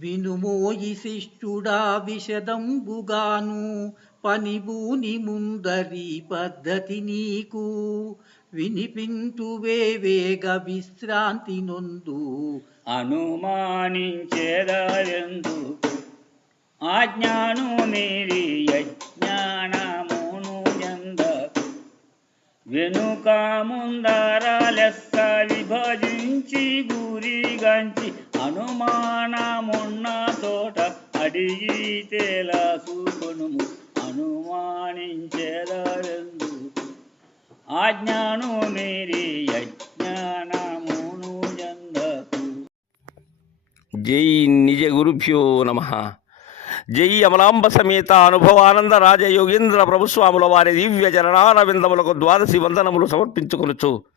వినుమోయి శిష్టుడా విషదంబుగాను పనిబూని ముందరి పద్ధతి నీకు. వినిపింతువే వేగ విశ్రాంతి నొందు. అనుమానించేదరెందుకు ఆజ్ఞాను మీరి యజ్ఞానమును ఎందకు వెనుక ముందర లెక్క విభజించి గురిగంచి అనుమానమున్న తోట అడిగి తెలుసుకొనుము అనుమానించేదరెందుకు ఆజ్ఞాను మీరి అజ్ఞానమును ఎందకు జై నిజ గురుభ్యో నమ. జై అమలాంబ సమేత అనుభవానంద రాజయోగేంద్ర ప్రభుస్వాముల వారి దివ్య చరణారవిందములకు ద్వాదశి వందనములు సమర్పించుకొనుచు.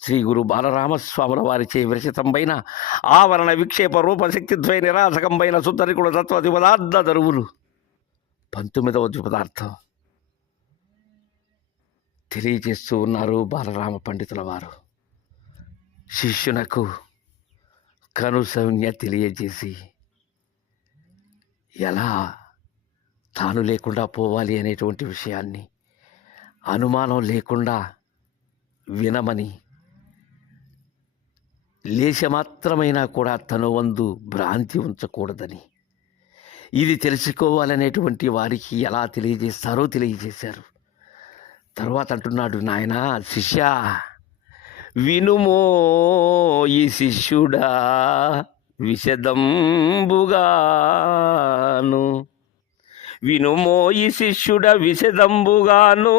శ్రీ గురు బాలరామస్వాముల వారిచే విరచితంబైన ఆవరణ విక్షేప రూపశక్తిద్వయ నిరాసకంబైన సుతరికుల తత్వ ద్విపదార్థ దరువులు. పంతొమ్మిదవ ద్విపదార్థం తెలియజేస్తూ ఉన్నారు బాలరామ పండితుల వారు. శిష్యునకు కనుసౌన్య తెలియజేసి ఎలా తాను లేకుండా పోవాలి అనేటువంటి విషయాన్ని అనుమానం లేకుండా వినమని లేశమాత్రమైనా కూడా తను వందు భ్రాంతి ఉంచకూడదని. ఇది తెలుసుకోవాలనేటువంటి వారికి ఎలా తెలియజేస్తారో తెలియజేశారు. తర్వాత అంటున్నాడు నాయన శిష్య వినుమో ఈ శిష్యుడా విషదంబుగాను. వినుమో ఈ శిష్యుడ విషదంబుగాను.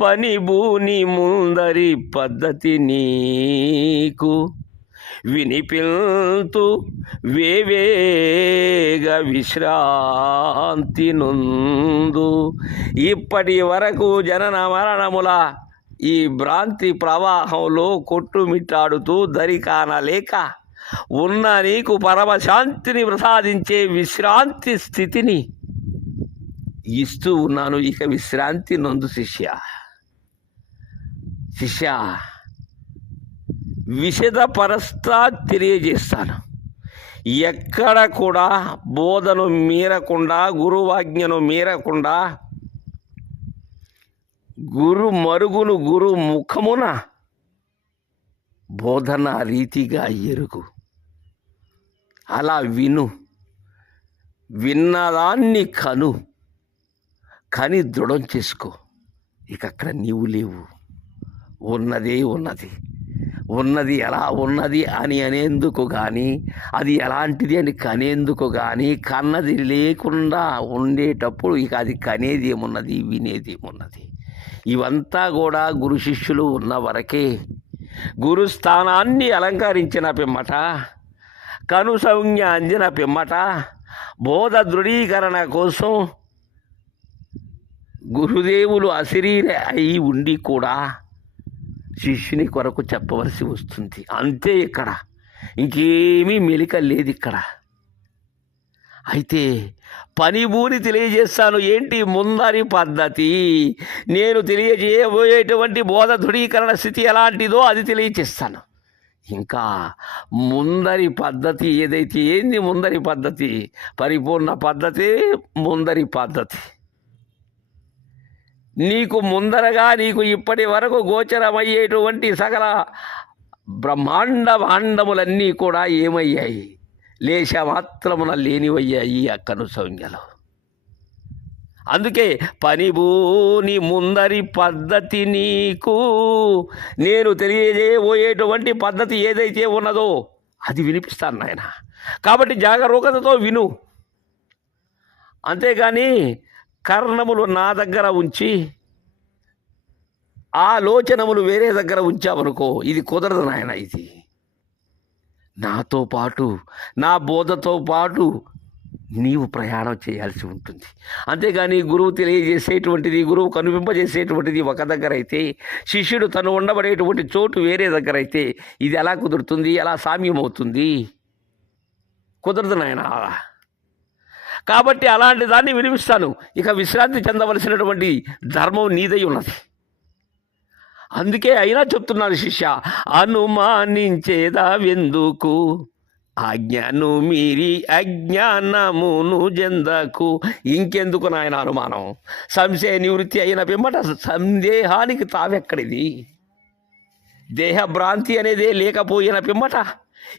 పని భూని ముందరి పద్ధతి నీకు. వినిపిల్తు వేవేగ విశ్రాంతి నుందు ఇప్పటి వరకు జనన మరణముల ఈ భ్రాంతి ప్రవాహంలో కొట్టుమిట్టాడుతూ దరికానలేక ఉన్న నీకు పరమశాంతిని ప్రసాదించే విశ్రాంతి స్థితిని ఇస్తూ ఉన్నాను. ఇక విశ్రాంతి నొందు శిష్య. శిష్య విషద పరస్తా తెలియజేస్తాను. ఎక్కడ కూడా బోధను మీరకుండా గురువాజ్ఞను మీరకుండా గురు మరుగును గురు ముఖమున బోధన రీతిగా ఎరుగు. అలా విను. విన్నదాన్ని కను. కని దృఢం చేసుకో. ఇక అక్కడ నీవు లేవు. ఉన్నదే ఉన్నది. ఉన్నది ఎలా ఉన్నది అని అనేందుకు కానీ అది ఎలాంటిది అని కనేందుకు కానీ కన్నది లేకుండా ఉండేటప్పుడు ఇక అది కనేది ఏమున్నది వినేది ఏమున్నది ఇవంతా కూడా గురు శిష్యులు ఉన్న వరకే. గురు స్థానాన్ని అలంకరించిన పిమ్మట కను సంజ్ఞ అందిన పిమ్మట బోధ దృఢీకరణ కోసం గురుదేవులు అశరీర అయి ఉండి కూడా శిష్యుని కొరకు చెప్పవలసి వస్తుంది. అంతే ఇక్కడ. ఇంకేమీ మెలిక లేదు ఇక్కడ. అయితే పనిభూని తెలియజేస్తాను. ఏంటి ముందరి పద్ధతి? నేను తెలియజేయబోయేటువంటి బోధ దృఢీకరణ స్థితి ఎలాంటిదో అది తెలియజేస్తాను ఇంకా ముందరి పద్ధతి ఏదైతే ఏంది ముందరి పద్ధతి? పరిపూర్ణ పద్ధతి ముందరి పద్ధతి. నీకు ముందరగా నీకు ఇప్పటి వరకు గోచరమయ్యేటువంటి సకల బ్రహ్మాండ భాండములన్నీ కూడా ఏమయ్యాయి? లేశ మాత్రమున లేనివయ్యాయి అక్కను సంజ్ఞలు. అందుకే పనిభూని ముందరి పద్ధతి నీకు నేను తెలియజేయబోయేటువంటి పద్ధతి ఏదైతే ఉన్నదో అది వినిపిస్తాను నాయన. కాబట్టి జాగరూకతతో విను. అంతేగాని కర్ణములు నా దగ్గర ఉంచి ఆలోచనములు వేరే దగ్గర ఉంచామనుకో ఇది కుదరదు నాయన ఇది. నాతో పాటు నా బోధతో పాటు నీవు ప్రయాణం చేయాల్సి ఉంటుంది. అంతేగాని గురువు తెలియజేసేటువంటిది గురువు కనిపింపజేసేటువంటిది ఒక దగ్గర అయితే శిష్యుడు తను ఉండబడేటువంటి చోటు వేరే దగ్గర అయితే ఇది ఎలా కుదురుతుంది ఎలా సామ్యం అవుతుంది కుదరదు నాయన. కాబట్టి అలాంటి దాన్ని వినిపిస్తాను. ఇక విశ్రాంతి చెందవలసినటువంటి ధర్మం నీదై ఉన్నది. అందుకే అయినా చెప్తున్నాను శిష్య అనుమానించేదా వెందుకు ఆజ్ఞను మీరి అజ్ఞానమును జందకు. ఇంకెందుకు నాయన అనుమానం? సంశయ నివృత్తి అయిన పిమ్మట సందేహానికి తావెక్కడిది? దేహభ్రాంతి అనేదే లేకపోయిన పిమ్మట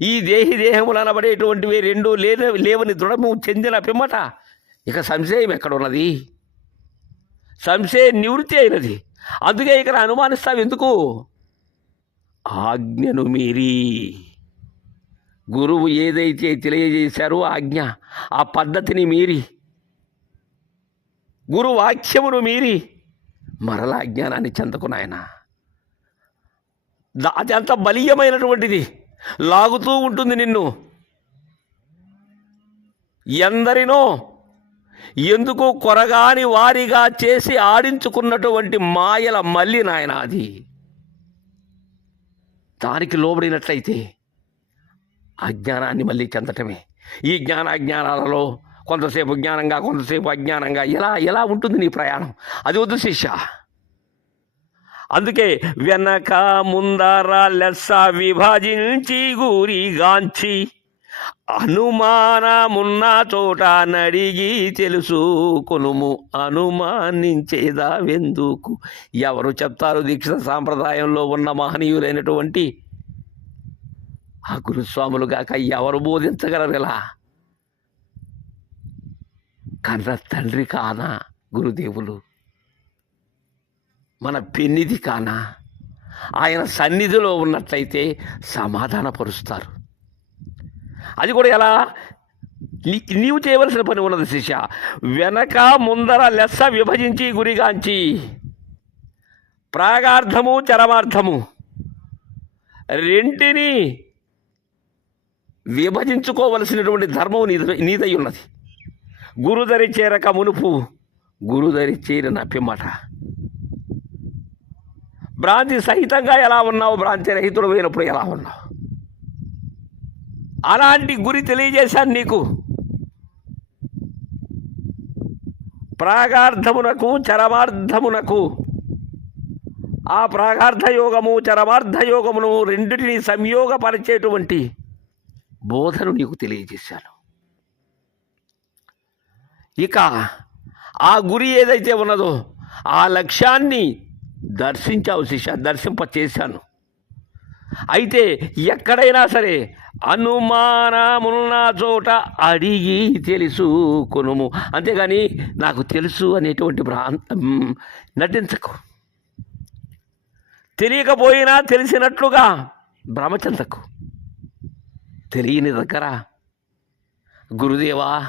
ఈ దేహి దేహములు అనబడేటువంటివి రెండు లేని లేవని దృఢము చెందిన పిమ్మట. ఇక సంశయం ఎక్కడున్నది? సంశయం నివృత్తి అయినది. అందుకే ఇక్కడ అనుమానిస్తావు ఎందుకు? ఆజ్ఞను మీరి. గురువు ఏదైతే తెలియజేశారో ఆజ్ఞ ఆ పద్ధతిని మీరి. గురు వాక్యమును మీరి. మరలా అజ్ఞానాన్ని చెందకు నాయన. అది అంత బలీయమైనటువంటిది. లాగుతూ ఉంటుంది నిన్ను. ఎందరినో ఎందుకు కొరగాని వారిగా చేసి ఆడించుకున్నటువంటి మాయల మళ్ళీ నాయన అది. దానికి లోబడినట్లయితే అజ్ఞానాన్ని మళ్ళీ చెందటమే. ఈ జ్ఞానాజ్ఞానాలలో కొంతసేపు జ్ఞానంగా కొంతసేపు అజ్ఞానంగా ఎలా ఎలా ఉంటుంది నీ ప్రయాణం? అది వద్దు శిష్య. అందుకే వెనక ముందర లెస్స విభజించి గురిగాంచి అనుమానమున్న చోట నడిగి తెలుసుకొనుము అనుమానించేదా వెందుకు ఎవరు చెప్తారు దీక్షిత సాంప్రదాయంలో ఉన్న మహనీయులైనటువంటి ఆ గురుస్వాములు గాక ఎవరు బోధించగలరు ఇలా? కన్న తండ్రి కానా గురుదేవులు? మన పెన్నిది కానా? ఆయన సన్నిధిలో ఉన్నట్లయితే సమాధానపరుస్తారు. అది కూడా ఎలా? నీవు చేయవలసిన పని ఉన్నది శిష్య వెనక ముందర లెస్స విభజించి గురిగాంచి. ప్రాగార్థము చరమార్థము రెంటిని విభజించుకోవలసినటువంటి ధర్మం నీద నీదై ఉన్నది. గురుదరి చేరక మునుపు గురుదరి చేరిన పిమ్మట. భ్రాంతి సహితంగా ఎలా ఉన్నావు? భ్రాంతి రహితుడు పోయినప్పుడు ఎలా ఉన్నావు? అలాంటి గురి తెలియజేశాను నీకు. ప్రాగార్థమునకు చరమార్థమునకు ఆ ప్రాగార్థ యోగము చరమార్థ యోగమును రెండిటిని సంయోగపరిచేటువంటి బోధను నీకు తెలియజేశాను. ఇక ఆ గురి ఏదైతే ఉన్నదో ఆ లక్ష్యాన్ని దర్శించావు శిష్య దర్శింప చేశాను అయితే ఎక్కడైనా సరే అనుమానమున్న చోట అడిగి తెలుసు కొనుము అంతేగాని నాకు తెలుసు అనేటువంటి ప్రాంతం నటించకు. తెలియకపోయినా తెలిసినట్లుగా భ్రమ తెలియని దగ్గర గురుదేవా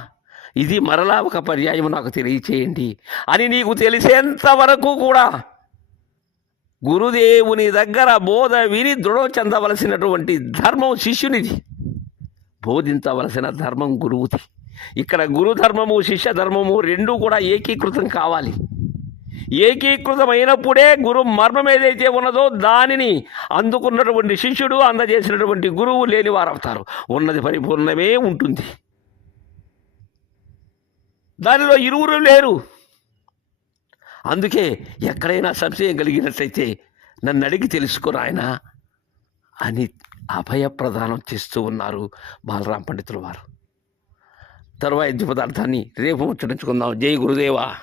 ఇది మరలా ఒక పర్యాయం నాకు తెలియచేయండి అని నీకు తెలిసేంత వరకు కూడా గురుదేవుని దగ్గర బోధ విని దృఢ చెందవలసినటువంటి ధర్మం శిష్యునిది. బోధించవలసిన ధర్మం గురువుది. ఇక్కడ గురు ధర్మము శిష్య ధర్మము రెండూ కూడా ఏకీకృతం కావాలి. ఏకీకృతమైనప్పుడే గురు మర్మం ఏదైతే ఉన్నదో దానిని అందుకున్నటువంటి శిష్యుడు అందజేసినటువంటి గురువు లేని వారవుతారు. ఉన్నది పరిపూర్ణమే ఉంటుంది. దానిలో ఇరువురు లేరు. అందుకే ఎక్కడైనా సంశయం కలిగినట్లయితే నన్ను అడిగి తెలుసుకోరు ఆయన అని అభయ ప్రదానం చేస్తూ ఉన్నారు బాలరాం పండితుల వారు. తరువాయి పదార్థాన్ని రేపు ముచ్చటించుకుందాం. జై గురుదేవా.